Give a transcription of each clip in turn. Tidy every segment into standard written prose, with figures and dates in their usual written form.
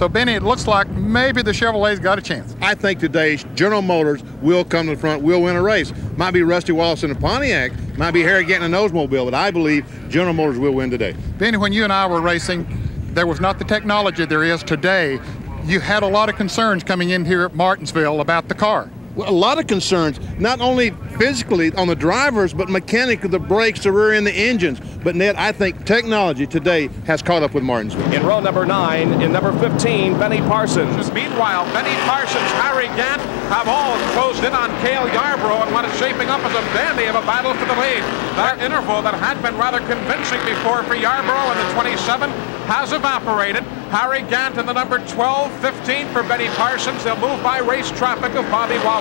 So, Benny, it looks like maybe the Chevrolet's got a chance. I think today General Motors will come to the front, will win a race. Might be Rusty Wallace in a Pontiac, might be Harry getting a Oldsmobile, but I believe General Motors will win today. Benny, when you and I were racing, there was not the technology there is today. You had a lot of concerns coming in here at Martinsville about the car. Well, a lot of concerns, not only physically on the drivers, but mechanically, the brakes, the rear end, the engines. But Ned, I think technology today has caught up with Martinsville. In row number 9, in number 15, Benny Parsons. Meanwhile, Benny Parsons, Harry Gant have all closed in on Cale Yarborough and what is shaping up as a dandy of a battle for the lead. That interval that had been rather convincing before for Yarborough in the 27 has evaporated. Harry Gant in the number 12, 15 for Benny Parsons. They'll move by race traffic of Bobby Wawak.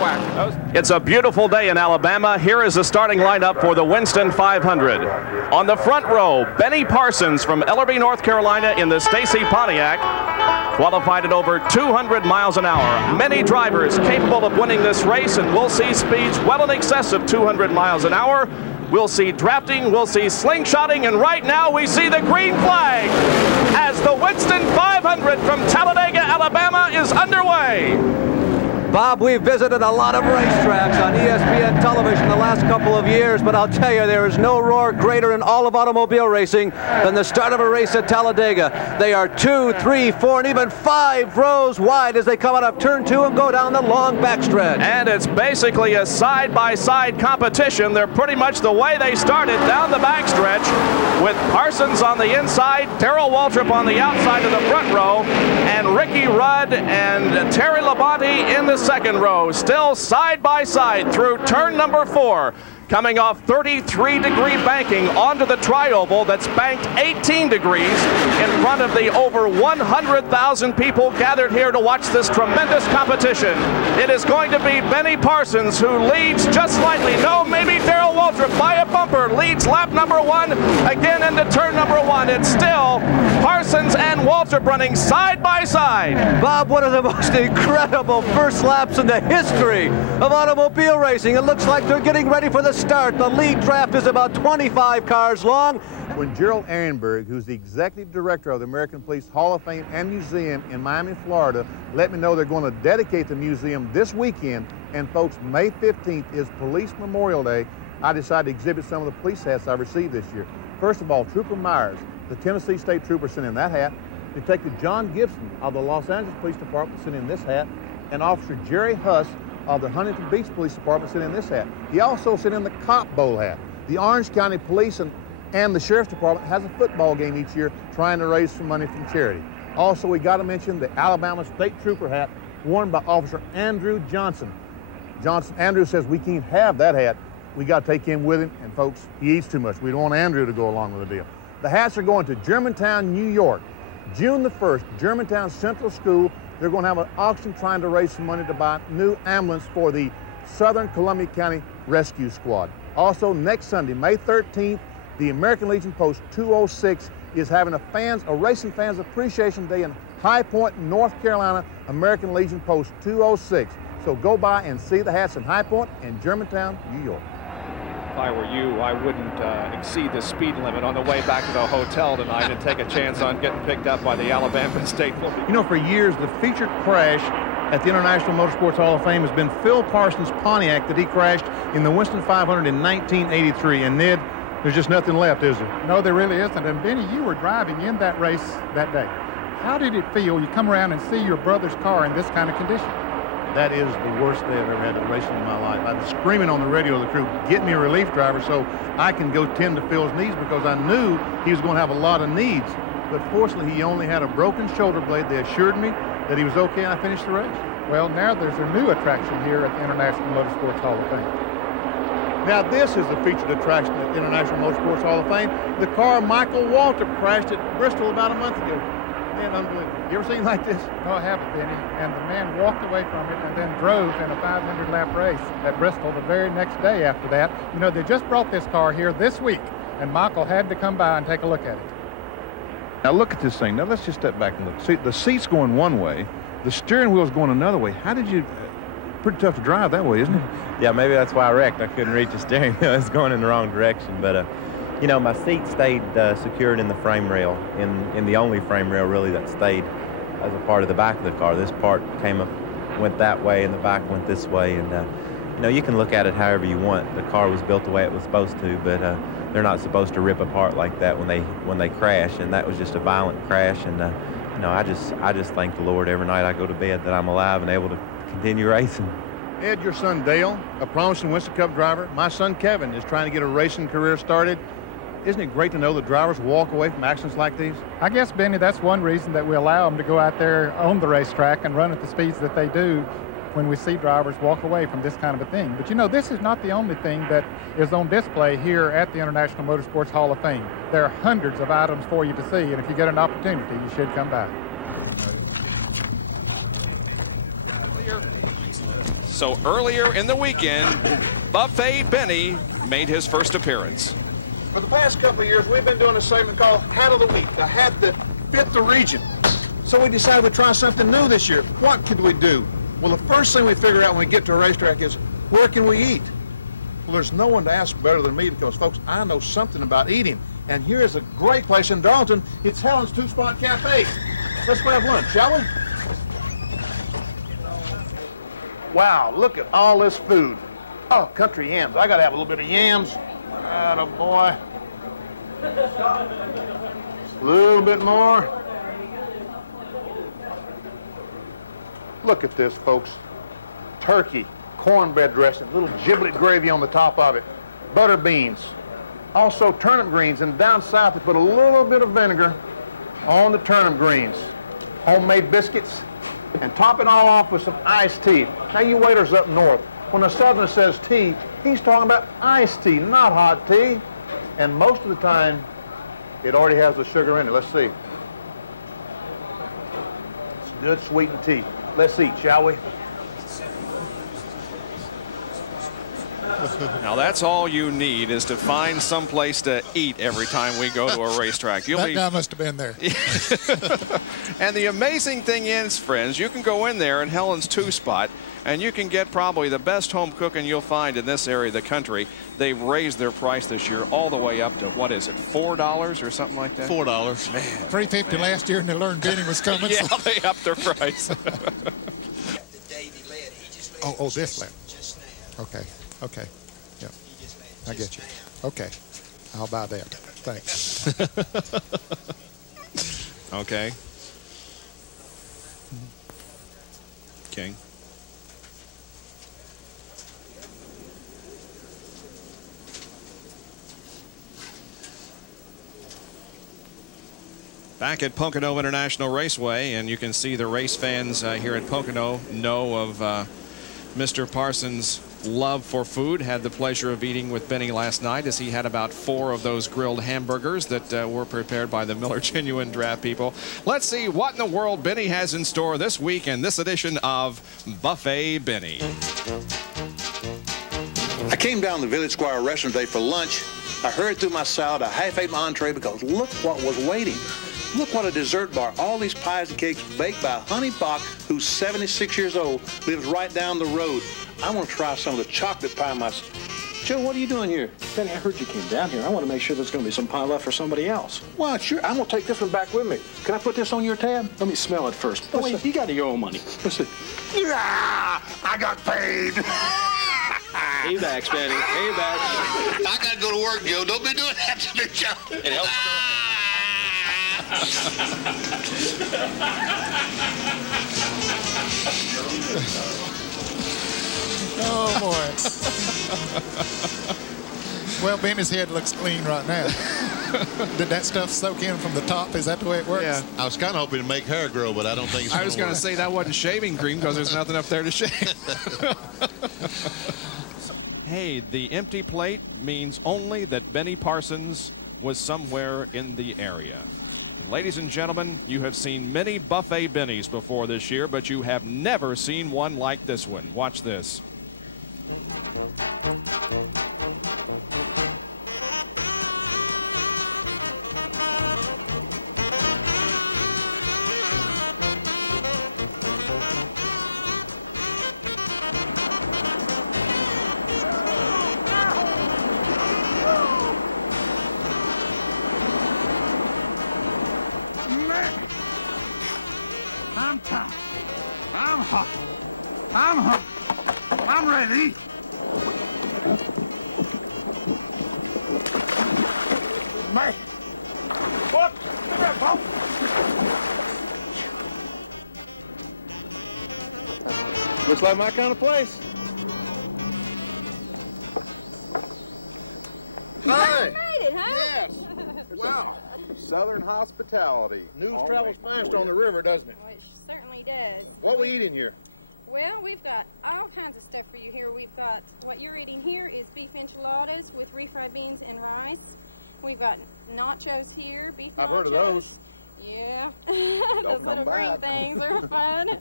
It's a beautiful day in Alabama. Here is the starting lineup for the Winston 500. On the front row, Benny Parsons from Ellerby, North Carolina in the Stacy Pontiac. Qualified at over 200 miles an hour. Many drivers capable of winning this race, and we'll see speeds well in excess of 200 miles an hour. We'll see drafting, we'll see slingshotting, and right now we see the green flag as the Winston 500 from Talladega, Alabama is underway. Bob, we've visited a lot of racetracks on ESPN television the last couple of years, but I'll tell you, there is no roar greater in all of automobile racing than the start of a race at Talladega. They are 2, 3, 4, and even 5 rows wide as they come out of turn 2 and go down the long backstretch. And it's basically a side-by-side competition. They're pretty much the way they started down the backstretch, with Parsons on the inside, Darrell Waltrip on the outside of the front row, and Ricky Rudd and Terry Labonte in the second row, still side by side through turn number 4. Coming off 33-degree banking onto the tri-oval that's banked 18 degrees in front of the over 100,000 people gathered here to watch this tremendous competition. It is going to be Benny Parsons who leads just slightly. No, maybe Darrell Waltrip by a bumper leads lap number 1 again into turn number 1. It's still Parsons and Waltrip running side by side. Bob, one of the most incredible first laps in the history of automobile racing. It looks like they're getting ready for the start. The lead draft is about 25 cars long. When Gerald Ehrenberg, who's the executive director of the American Police Hall of Fame and Museum in Miami, Florida, let me know they're going to dedicate the museum this weekend, and folks, May 15th is Police Memorial Day, I decided to exhibit some of the police hats I received this year. First of all, Trooper Myers, the Tennessee State Trooper, sent in that hat. Detective John Gibson of the Los Angeles Police Department sent in this hat, and Officer Jerry Huss of the Huntington Beach Police Department sent in this hat. He also sent in the Cop Bowl hat. The Orange County Police and the Sheriff's Department has a football game each year trying to raise some money from charity. Also, we got to mention the Alabama State Trooper hat worn by Officer Andrew Johnson. Andrew says we can't have that hat. We got to take him with him, and folks, he eats too much. We don't want Andrew to go along with the deal. The hats are going to Germantown, New York. June the 1st, Germantown Central School. They're going to have an auction trying to raise some money to buy new ambulance for the Southern Columbia County Rescue Squad. Also, next Sunday, May 13th, the American Legion Post 206 is having a Racing Fans Appreciation Day in High Point, North Carolina, American Legion Post 206. So go by and see the hats in High Point and Germantown, New York. If I were you, I wouldn't exceed the speed limit on the way back to the hotel tonight and take a chance on getting picked up by the Alabama State Police. You know, for years, the featured crash at the International Motorsports Hall of Fame has been Phil Parsons' Pontiac that he crashed in the Winston 500 in 1983. And Ned, there's just nothing left, is there? No, there really isn't. And Benny, you were driving in that race that day. How did it feel? You come around and see your brother's car in this kind of condition. That is the worst day I've ever had to race in my life. I was screaming on the radio to the crew, get me a relief driver so I can go tend to Phil's knees, because I knew he was going to have a lot of needs. But fortunately, he only had a broken shoulder blade. They assured me that he was okay, and I finished the race. Well, now there's a new attraction here at the International Motorsports Hall of Fame. Now this is the featured attraction at the International Motorsports Hall of Fame. The car Michael Waltrip crashed at Bristol about a month ago. Man, unbelievable. You ever seen like this? No, I haven't, Benny. And the man walked away from it and then drove in a 500-lap race at Bristol the very next day after that. You know, they just brought this car here this week, and Michael had to come by and take a look at it. Now look at this thing. Now let's just step back and look. See, the seat's going one way, the steering wheel's going another way. How did you... Pretty tough to drive that way, isn't it? Yeah, maybe that's why I wrecked. I couldn't reach the steering wheel. It's going in the wrong direction. But, you know, my seat stayed secured in the frame rail, in the only frame rail, really, that stayed. as a part of the back of the car. This part went that way, and the back went this way. And you know, you can look at it however you want. The car was built the way it was supposed to, but they're not supposed to rip apart like that when they crash. And that was just a violent crash. And you know, I just thank the Lord every night I go to bed that I'm alive and able to continue racing. Ed, your son Dale, a promising Winston Cup driver. My son Kevin is trying to get a racing career started. Isn't it great to know that drivers walk away from accidents like these? I guess, Benny, that's one reason that we allow them to go out there on the racetrack and run at the speeds that they do when we see drivers walk away from this kind of a thing. But you know, this is not the only thing that is on display here at the International Motorsports Hall of Fame. There are hundreds of items for you to see, and if you get an opportunity, you should come by. So earlier in the weekend, Buffet Benny made his first appearance. For the past couple of years, we've been doing a segment called Hat of the Week, the hat that fit the region. So we decided to try something new this year. What could we do? Well, the first thing we figure out when we get to a racetrack is, where can we eat? Well, there's no one to ask better than me because, folks, I know something about eating. And here is a great place in Darlington. It's Helen's Two-Spot Cafe. Let's grab lunch, shall we? Wow, look at all this food. Oh, country yams. I got to have a little bit of yams. Atta boy. A little bit more. Look at this, folks. Turkey, cornbread dressing, little giblet gravy on the top of it, butter beans, also turnip greens, and down south they put a little bit of vinegar on the turnip greens, homemade biscuits, and top it all off with some iced tea. Now, you waiters up north, when a southerner says tea, he's talking about iced tea, not hot tea. And most of the time, it already has the sugar in it. Let's see. It's good sweetened tea. Let's eat, shall we? Now that's all you need, is to find some place to eat every time we go to a racetrack. That guy must have been there. And the amazing thing is, friends, you can go in there in Helen's Two-Spot and you can get probably the best home cooking you'll find in this area of the country. They've raised their price this year all the way up to, what is it, $4 or something like that? $4. Man. $3.50 last year, and they learned Benny was coming. Yeah, they upped their price. Oh, this lap. Okay. Okay. Yep. I get you. Okay. I'll buy that. Thanks. Okay. King. Back at Pocono International Raceway, and you can see the race fans here at Pocono know of Mr. Parsons' love for food. Had the pleasure of eating with Benny last night, as he had about 4 of those grilled hamburgers that were prepared by the Miller Genuine Draft people. Let's see what in the world Benny has in store this week in this edition of Buffet Benny. I came down to Village Square restaurant today for lunch. I hurried through my salad. I half-ate my entree because look what was waiting. Look what a dessert bar. All these pies and cakes baked by Honey Bach, who's 76 years old, lives right down the road. I want to try some of the chocolate pie myself. Joe, what are you doing here? Benny, I heard you came down here. I want to make sure there's going to be some pie left for somebody else. Well, sure. I'm going to take this one back with me. Can I put this on your tab? Let me smell it first. Oh, wait, you got your own money. Listen. Yeah, I got paid. Paybacks, Benny. Paybacks. I got to go to work, Joe. Don't be doing that to me, Joe. It helps. Oh, boy. Well, Benny's head looks clean right now. Did that stuff soak in from the top? Is that the way it works? Yeah. I was kind of hoping to make hair grow, but I don't think it's I was going to say that wasn't shaving cream because there's nothing up there to shave. Hey, the empty plate means only that Benny Parsons was somewhere in the area. And ladies and gentlemen, you have seen many Buffet Bennies before this year, but you have never seen one like this one. Watch this. I'm coming. I'm hot. I'm hot. I'm ready. Man. What? Looks like my kind of place. Hi. You made it, huh? Yes. Wow. Southern hospitality. News travels fast on the river, doesn't it? Well, it certainly does. What we eating here? Well, we've got all kinds of stuff for you here. We've got, what you're eating here is beef enchiladas with refried beans and rice. We've got nachos here, beef nachos. I've heard of those. Yeah. Those little green things are fun.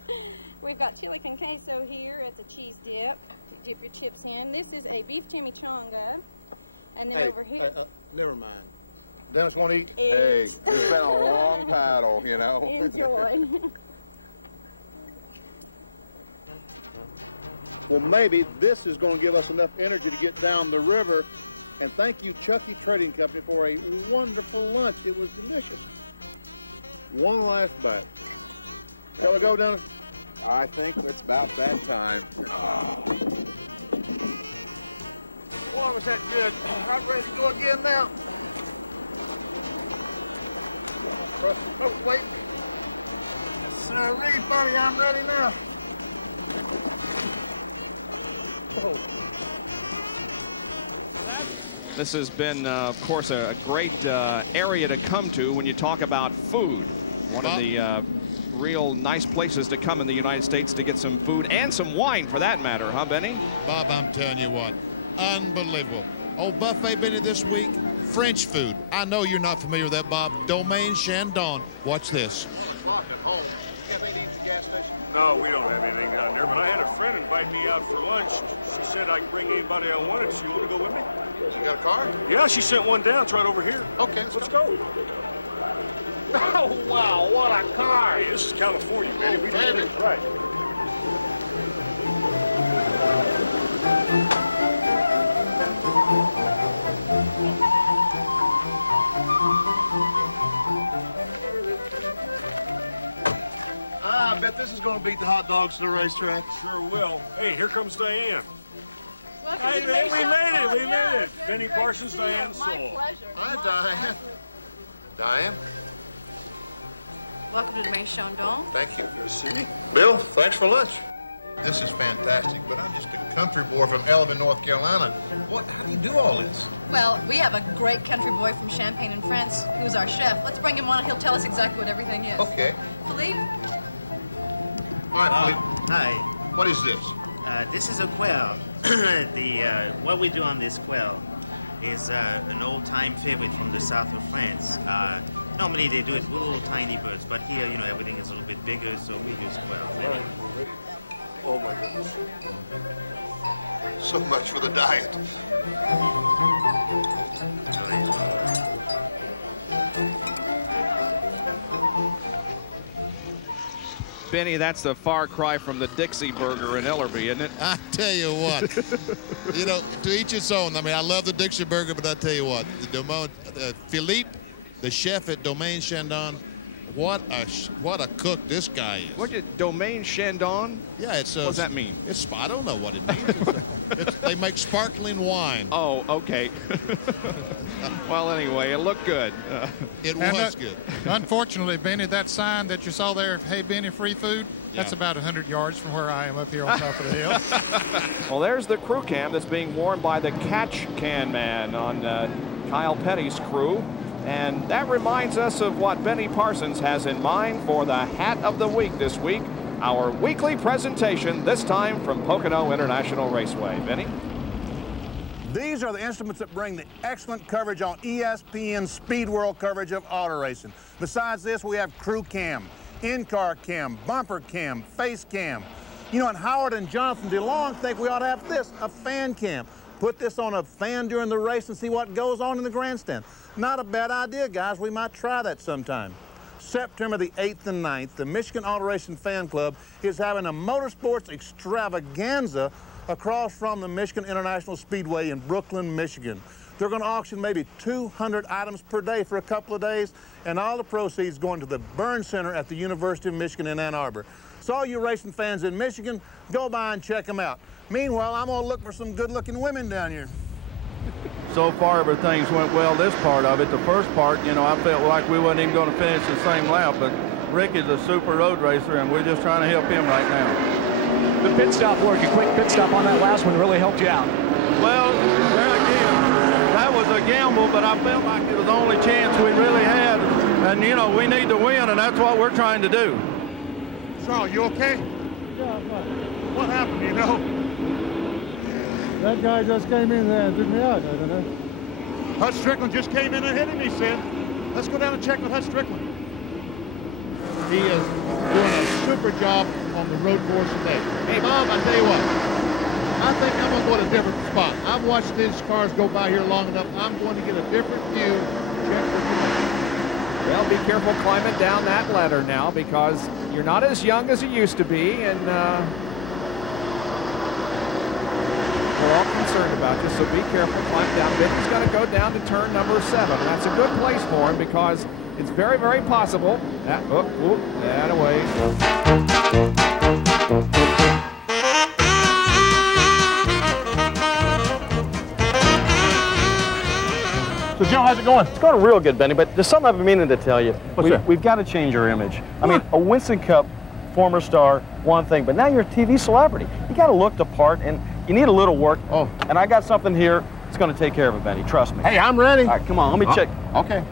We've got chili con queso here at the cheese dip. Dip your chips in. This is a beef chimichanga. And then over here. Never mind. Dennis want to eat? Hey, it's been a long paddle, you know. Enjoy. Well, maybe this is going to give us enough energy to get down the river. And thank you, Chucky Trading Company, for a wonderful lunch. It was delicious. One last bite. Shall we go, Dennis? I think it's about that time. Boy, was that good. I'm ready to go again now. Oh, wait. Sorry, buddy, I'm ready now. This has been, of course, a great area to come to when you talk about food. One of the real nice places to come in the United States to get some food and some wine, for that matter, huh, Benny? Bob, I'm telling you what, unbelievable. Old buffet, Benny, this week, French food. I know you're not familiar with that, Bob. Domaine Chandon. Watch this. No, we don't have anything down there, but I had a friend invite me out for lunch. She said I could bring anybody I wanted. So you want to go with me? You got a car? Yeah, she sent one down. It's right over here. Okay, let's go. Oh, wow, what a car. Hey, this is California, baby. We did it right. I bet this is going to beat the hot dogs to the racetrack. Sure will. Hey, here comes Diane. Hey, man, we made it. We made it. Benny Parsons, Diane Soul. Hi, Diane. Diane? Welcome to Domaine Chandon. Thank you. Bill, thanks for lunch. This is fantastic, but I'm just a country boy from Elvin, North Carolina. What can you do all this? Well, we have a great country boy from Champagne in France who's our chef. Let's bring him on and he'll tell us exactly what everything is. Okay. Philippe? All right, Philippe. Hi. What is this? This is a quail. What we do on this quail is an old-time favorite from the south of France. Normally they do it with little tiny birds, but here, you know, everything is a little bit bigger, so we use quail. Oh my goodness. So much for the diet. Benny, that's the far cry from the Dixie Burger in Ellerby, isn't it? I tell you what, you know, to each its own. I mean, I love the Dixie Burger, but I tell you what, Philippe, the chef at Domaine Chandon, what a cook this guy is. What's it, Domaine Chandon? Yeah, it's what does that mean? It's I don't know what it means. They make sparkling wine. Oh, okay. Well, anyway, it looked good. It was good. Unfortunately, Benny, that sign that you saw there, "Hey Benny, free food," that's about 100 yards from where I am up here on top of the hill. Well, there's the crew cam that's being worn by the catch can man on Kyle Petty's crew. And that reminds us of what Benny Parsons has in mind for the Hat of the Week this week. Our weekly presentation, this time from Pocono International Raceway. Benny? These are the instruments that bring the excellent coverage on ESPN's Speed World coverage of auto racing. Besides this, we have crew cam, in-car cam, bumper cam, face cam. You know, and Howard and Jonathan DeLong think we ought to have this, a fan cam. Put this on a fan during the race and see what goes on in the grandstand. Not a bad idea, guys. We might try that sometime. September the 8th and 9th, the Michigan Auto Racing Fan Club is having a motorsports extravaganza across from the Michigan International Speedway in Brooklyn, Michigan. They're going to auction maybe 200 items per day for a couple of days, and all the proceeds going to the Burn Center at the University of Michigan in Ann Arbor. So all you racing fans in Michigan, go by and check them out. Meanwhile, I'm going to look for some good-looking women down here. So far, everything's went well, this part of it. The first part, you know, I felt like we wasn't even going to finish the same lap, but Rick is a super road racer, and we're just trying to help him right now. The pit stop work, a quick pit stop on that last one really helped you out. Well, there again, that was a gamble, but I felt like it was the only chance we really had. And, you know, we need to win, and that's what we're trying to do. Charles, you okay? Yeah, I'm fine. What happened, you know? That guy just came in there and took me out, I don't know. Hut Strickland just came in and hit him, he said. Let's go down and check with Hut Strickland. He is doing a super job on the road course today. Hey, Bob, I tell you what, I think I'm going to go to a different spot. I've watched these cars go by here long enough. I'm going to get a different view. Check with you. Well, be careful climbing down that ladder now, because you're not as young as you used to be, and we're all concerned about you, so be careful, climb down. Benny's going to go down to turn number 7. That's a good place for him, because it's very, very possible that, that away. So, Joe, how's it going? It's going real good, Benny, but there's something I've been meaning to tell you. We've got to change your image. I mean, a Winston Cup former star, one thing, but now you're a TV celebrity. You got to look the part, and you need a little work. Oh. And I got something here that's going to take care of it, Benny. Trust me. Hey, I'm ready. All right, come on, let me check. Okay.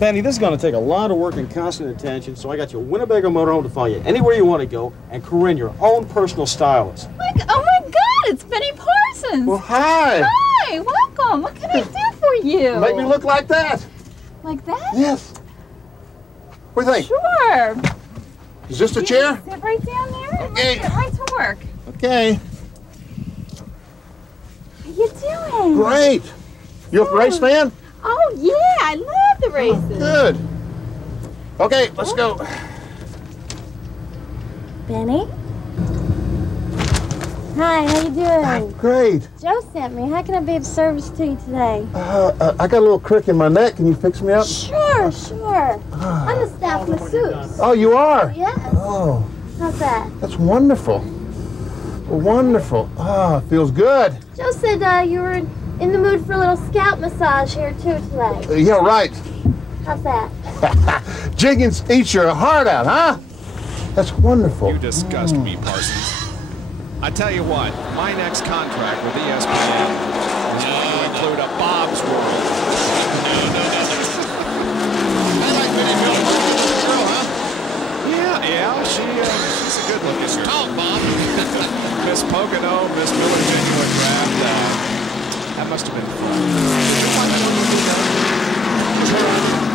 Benny, this is going to take a lot of work and constant attention, so I got your Winnebago motorhome to follow you anywhere you want to go, and Corinne, your own personal stylist. Oh my God, it's Benny Parsons. Well, hi. Hi, welcome. What can I do for you? Make me look like that. Like that? Yes. What do you think? Sure. Is this the chair? Sit right down there. Okay. Get right to work. Okay. How you doing? Great. You a race fan? Oh yeah, I love the races. Good. Okay, let's go. Benny? Hi, how you doing? Great. Joe sent me. How can I be of service to you today? I got a little crick in my neck. Can you fix me up? Sure, sure. I'm the staff masseuse. Oh, you are? Yes. Oh. How's that? That's wonderful. Wonderful. Ah, feels good. Joe said you were in the mood for a little scalp massage here too today. Yeah, right. How's that? Jiggins eats your heart out, huh? That's wonderful. You disgust me, Parsons. I tell you what, my next contract with ESPN is going to include a Bob's World. Yeah, she's a good looking girl. Talk, Bob. Miss Pocono, Miss Miller Genuine Draft. That must have been fun.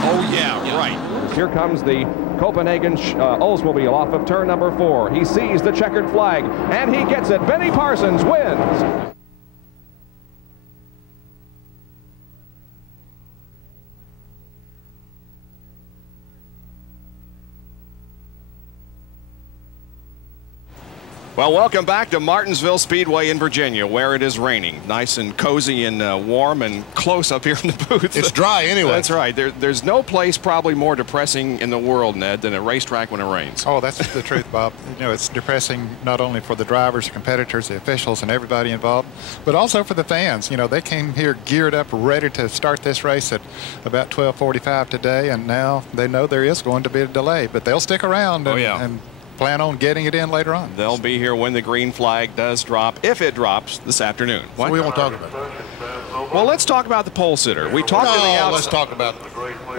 Oh, yeah, right. Here comes the Copenhagen Oldsmobile off of turn number 4. He sees the checkered flag, and he gets it. Benny Parsons wins. Well, welcome back to Martinsville Speedway in Virginia, where it is raining. Nice and cozy and warm and close up here in the booth. It's dry anyway. That's right. There's no place probably more depressing in the world, Ned, than a racetrack when it rains. Oh, that's the truth, Bob. You know, it's depressing not only for the drivers, the competitors, the officials, and everybody involved, but also for the fans. You know, they came here geared up, ready to start this race at about 12:45 today, and now they know there is going to be a delay, but they'll stick around and plan on getting it in later on. They'll be here when the green flag does drop, if it drops this afternoon. What? We won't talk about it. Well, let's talk about the pole sitter. We talked to the outside. Let's talk about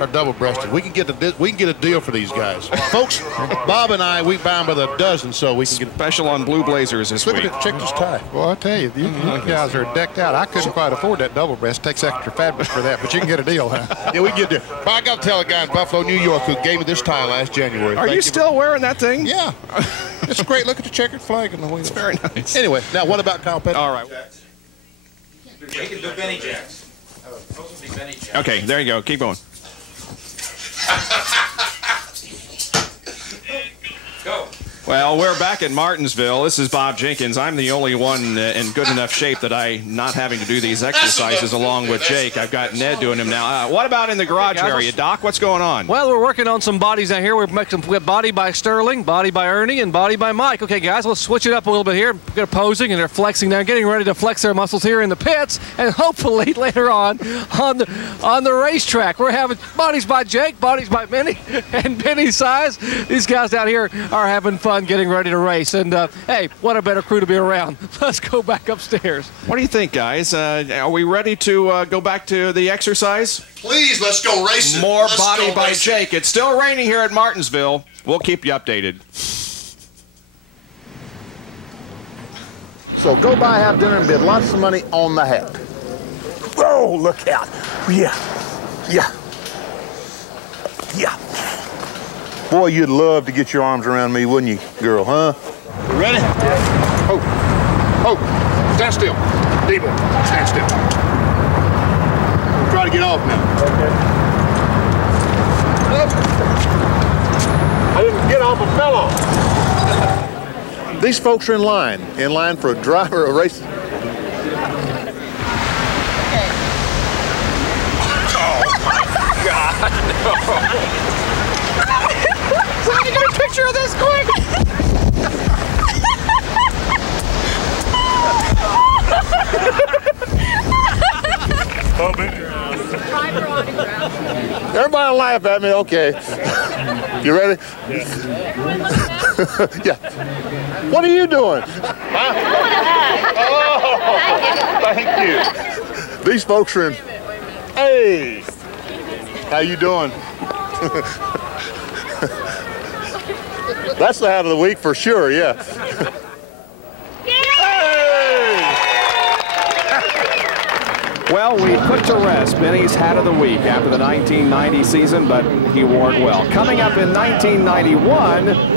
our double-breasted. We can get a deal for these guys, folks. Bob and I, we buy them by the dozen, so we can get special on Blue Blazers this week. Look at it, check this tie. Well, I tell you, you guys are decked out. I couldn't quite afford that double breast. It takes extra fabric for that, but you can get a deal, huh? Yeah, we can get a deal. But I got to tell a guy in Buffalo, New York, who gave me this tie last January. Are you still wearing that thing? Yeah. It's great. Look at the checkered flag in the wheels. It's very nice. Anyway, now what about Kyle Petty? All right. They can do Benny Jacks. Okay, there you go. Keep going. Go. Well, we're back at Martinsville. This is Bob Jenkins. I'm the only one in good enough shape that I'm not having to do these exercises along with Jake. I've got Ned doing them now. What about in the garage area, Doc? What's going on? Well, we're working on some bodies out here. We've got body by Sterling, body by Ernie, and body by Mike. Okay, guys, let's switch it up a little bit here. They're posing and they're flexing now, getting ready to flex their muscles here in the pits, and hopefully later on the racetrack. We're having bodies by Jake, bodies by Benny, and Benny's size. These guys down here are having fun getting ready to race, and hey, what a better crew to be around. Let's go back upstairs. What do you think, guys? Are we ready to go back to the exercise? Please, let's go racing. More body by Jake. It's still raining here at Martinsville. We'll keep you updated. So go buy, have dinner, and bid lots of money on the hat. Oh, look out. Yeah. Boy, you'd love to get your arms around me, wouldn't you, girl, huh? You ready? Yeah. Oh, stand still. Debo, stand still. Try to get off now. Okay. I didn't get off, I fell off. These folks are in line for a driver, a race. God, no. Somebody get a picture of this quick! Everybody laugh at me, okay. You ready? Yeah. What are you doing? Oh, thank you. These folks are in. Hey, how you doing? That's the hat of the week for sure, yeah. Well, we put to rest Benny's hat of the week after the 1990 season, but he wore it well. Coming up in 1991,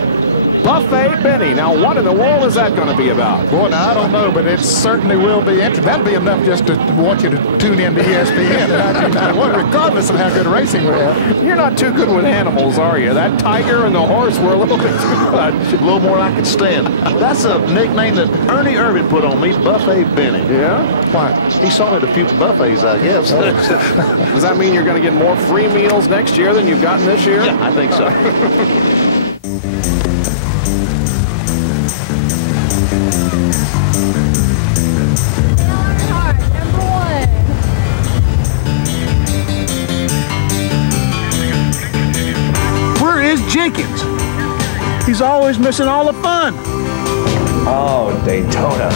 Buffet Benny. Now, what in the world is that going to be about? Boy, now, I don't know, but it certainly will be interesting. That'll be enough just to want you to tune in to ESPN in 1991, regardless of how good racing we have. You're not too good with animals, are you? That tiger and the horse were a little bit too much. A little more I could stand. That's a nickname that Ernie Irvin put on me, Buffet Benny. Yeah? Why? He saw me at a few buffets, I guess. Does that mean you're going to get more free meals next year than you've gotten this year? Yeah, I think so. Jenkins. He's always missing all the fun. Oh, Daytona.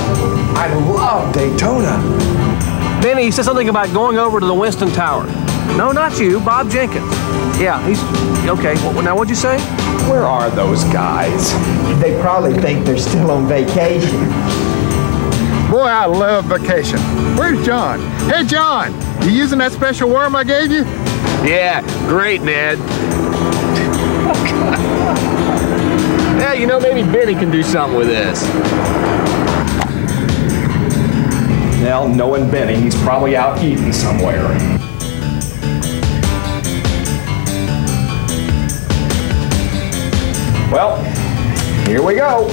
I love Daytona. Benny, he said something about going over to the Winston Tower. No, not you, Bob Jenkins. Yeah, he's okay. Well, now, what'd you say? Where are those guys? They probably think they're still on vacation. Boy, I love vacation. Where's John? Hey, John, you using that special worm I gave you? Yeah, great, Ned. Yeah, you know, maybe Benny can do something with this. Well, knowing Benny, he's probably out eating somewhere. Well, here we go.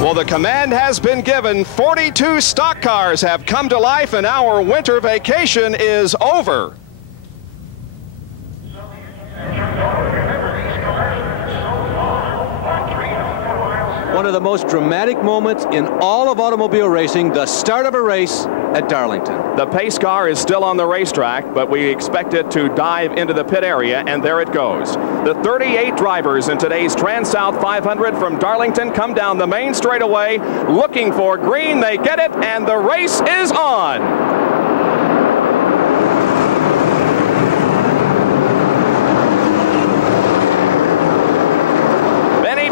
Well, the command has been given. 42 stock cars have come to life, and our winter vacation is over. One of the most dramatic moments in all of automobile racing, the start of a race at Darlington. The pace car is still on the racetrack, but we expect it to dive into the pit area, and there it goes. The 38 drivers in today's Trans-South 500 from Darlington come down the main straightaway looking for green. They get it, and the race is on.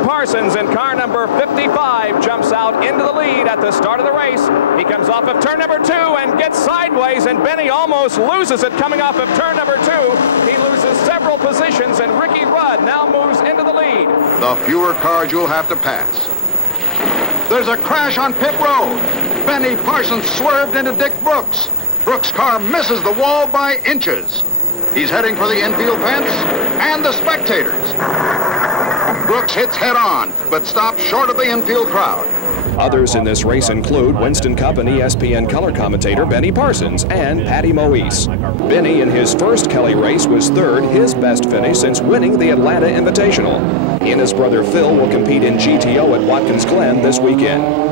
Parsons in car number 55 jumps out into the lead at the start of the race. He comes off of turn number 2 and gets sideways, and Benny almost loses it coming off of turn number 2. He loses several positions, and Ricky Rudd now moves into the lead. The fewer cars you'll have to pass. There's a crash on pit road. Benny Parsons swerved into Dick Brooks. Brooks' car misses the wall by inches. He's heading for the infield fence. and the spectators. Brooks hits head on, but stops short of the infield crowd. Others in this race include Winston Cup and ESPN color commentator Benny Parsons and Patty Moise. Benny, in his first Kelly race, was third, his best finish since winning the Atlanta Invitational. He and his brother Phil will compete in GTO at Watkins Glen this weekend.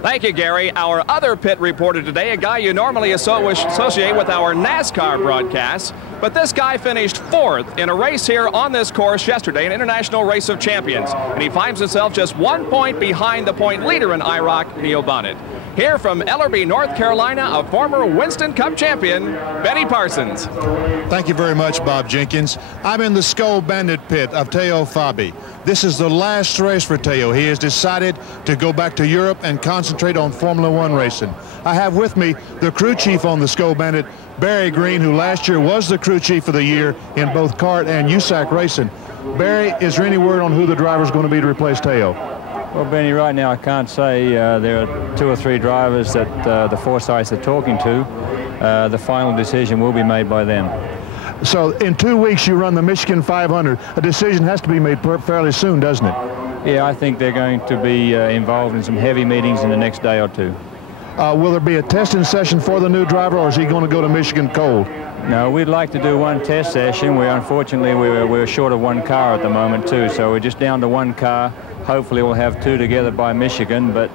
Thank you, Gary. Our other pit reporter today, a guy you normally associate with our NASCAR broadcasts, but this guy finished 4th in a race here on this course yesterday, an International Race of Champions, and he finds himself just 1 point behind the point leader in IROC, Neil Bonnet. Here from Ellerbe, North Carolina, a former Winston Cup champion, Benny Parsons. Thank you very much, Bob Jenkins. I'm in the Skull Bandit pit of Teo Fabi. This is the last race for Teo. He has decided to go back to Europe and concentrate on Formula One racing. I have with me the crew chief on the Skull Bandit, Barry Green, who last year was the crew chief of the year in both kart and USAC racing. Barry, is there any word on who the driver is going to be to replace Teo? Well, Benny, right now I can't say. There are 2 or 3 drivers that the Forsyths are talking to. The final decision will be made by them. So in 2 weeks you run the Michigan 500. A decision has to be made fairly soon, doesn't it? Yeah, I think they're going to be involved in some heavy meetings in the next day or 2. Will there be a testing session for the new driver, or is he going to go to Michigan cold? No, we'd like to do 1 test session. Unfortunately, we're short of 1 car at the moment too, so we're just down to 1 car. Hopefully we'll have 2 together by Michigan, but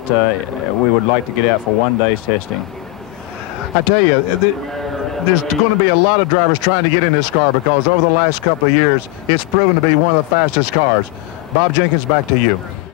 we would like to get out for 1 day's testing. I tell you, there's going to be a lot of drivers trying to get in this car because over the last couple of years, it's proven to be one of the fastest cars. Bob Jenkins, back to you.